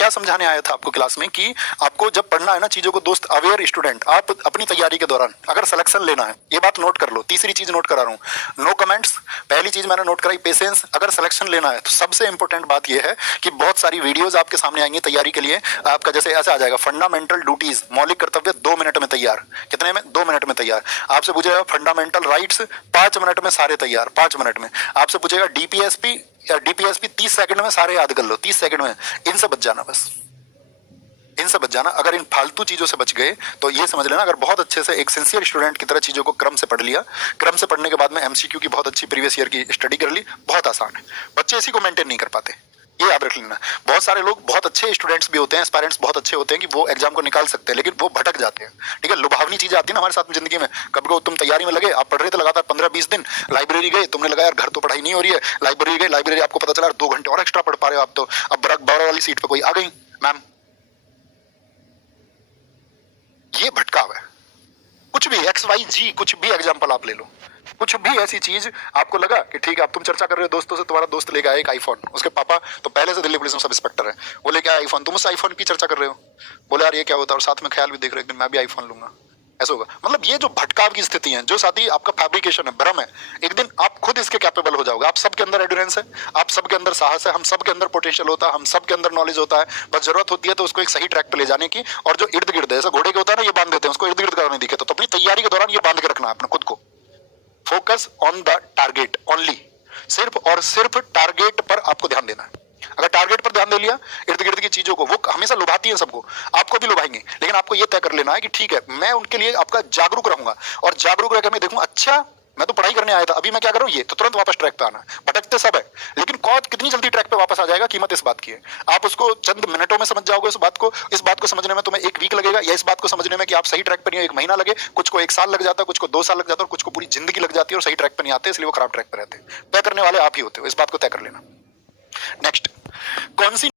क्या समझाने आया था आपको क्लास में कि आपको जब पढ़ना है ना चीजों को, दोस्त अवेयर स्टूडेंट, आप अपनी तैयारी के दौरान अगर सिलेक्शन लेना है, ये बात नोट कर लो। तीसरी चीज नोट करा रहा हूँ, नो कमेंट्स। पहली चीज मैंने नोट कराई पेशेंस। अगर सिलेक्शन लेना है तो सबसे इंपॉर्टेंट बात यह है कि बहुत सारी वीडियोस आपके सामने आएंगी तैयारी के लिए। आपका जैसे ऐसा आ जाएगा, फंडामेंटल ड्यूटीज, मौलिक कर्तव्य 2 मिनट में तैयार। कितने में? 2 मिनट में तैयार। आपसे पूछेगा फंडामेंटल राइट्स, 5 मिनट में सारे तैयार, 5 मिनट में। आपसे पूछेगा डीपीएसपी या डीपीएसपी 30 सेकंड में सारे याद कर लो, 30 सेकंड में। इनसे बच जाना, बस इनसे बच जाना। अगर इन फालतू चीजों से बच गए तो ये समझ लेना, अगर बहुत अच्छे से एक सिंसियर स्टूडेंट की तरह चीजों को क्रम से पढ़ लिया, क्रम से पढ़ने के बाद में एमसीक्यू की बहुत अच्छी प्रीवियस ईयर की स्टडी कर ली, बहुत आसान है। बच्चे इसी को मेंटेन नहीं कर पाते, ये याद रख लेना। बहुत सारे लोग बहुत अच्छे स्टूडेंट्स भी होते हैं, एस्पायरेंट्स बहुत अच्छे होते हैं कि वो एग्जाम को निकाल सकते हैं, लेकिन वो भटक जाते हैं। ठीक है, लुभावनी चीजें आती है ना हमारे साथ में जिंदगी में। कभी को तुम तैयारी में लगे, आप पढ़ रहे थे लगातार 15-20 दिन, लाइब्रेरी गए, तुमने लगा यार घर तो पढ़ाई नहीं हो रही है, लाइब्रेरी गए, लाइब्रेरी आपको पता चला 2 घंटे और एक्स्ट्रा पढ़ पा रहे हो आप तो। अब बराबर वाली सीट पर कोई आ गई मैम, ये भटकाव है। कुछ भी XYZ, कुछ भी एग्जाम्पल आप ले लो, कुछ भी ऐसी चीज आपको लगा कि ठीक है, आप तुम चर्चा कर रहे हो दोस्तों से, तुम्हारा दोस्त लेके आया एक आईफोन, उसके पापा तो पहले से दिल्ली पुलिस में सब इंस्पेक्टर है, वो लेके आया आईफोन, तुम उस आईफोन की चर्चा कर रहे हो, बोले यार ये क्या होता है, और साथ में ख्याल भी देख रहे हो एक दिन मैं भी आईफोन लूंगा, ऐसा होगा। मतलब ये जो भटकाव की स्थिति है, जो साथी आपका फैब्रिकेशन है, भ्रम है, एक दिन आप खुद इसके कैपेबल हो जाओगे। आप सबके अंदर एंड्योरेंस है, आप सबके अंदर साहस है, हम सबके अंदर पोटेंशियल होता है, हम सबके अंदर नॉलेज होता है, बस जरूरत होती है तो उसको एक सही ट्रैक पे ले जाने की। और जो इर्द गिर्द है, जैसे घोड़े के होता है ना, ये बांध देते हैं उसको, इर्द गिर्द का नहीं दिखे तो अपनी तैयारी के दौरान ये बांध के रखना है अपने खुद को। Focus on the target only, सिर्फ और सिर्फ टारगेट पर आपको ध्यान देना है। अगर टारगेट पर ध्यान दे लिया, इर्द गिर्द की चीजों को, वो हमेशा लुभाती है सबको, आपको भी लुभाएंगे, लेकिन आपको यह तय कर लेना है कि ठीक है मैं उनके लिए आपका जागरूक रहूंगा, और जागरूक रहकर मैं देखूं अच्छा मैं तो पढ़ाई करने आया था, अभी मैं क्या कर रहा हूं, ये तो तुरंत वापस ट्रैक पे आना। भटकते सब है, लेकिन कौन कितनी जल्दी ट्रैक पे वापस आ जाएगा, कीमत इस बात की है। आप उसको चंद मिनटों में समझ जाओगे, इस बात को समझने में तुम्हें 1 वीक लगेगा, या इस बात को समझने में कि आप सही ट्रैक पर नहीं हो 1 महीना लगे, कुछ को 1 साल लग जाता है, कुछ को 2 साल लग जाता है, और कुछ को पूरी जिंदगी लग जाती है और सही ट्रैक पर नहीं आते, इसलिए वो खराब ट्रैक पर रहते हैं। तय करने वाले आप ही होते हो, इस बात को तय कर लेना। नेक्स्ट, कौन सी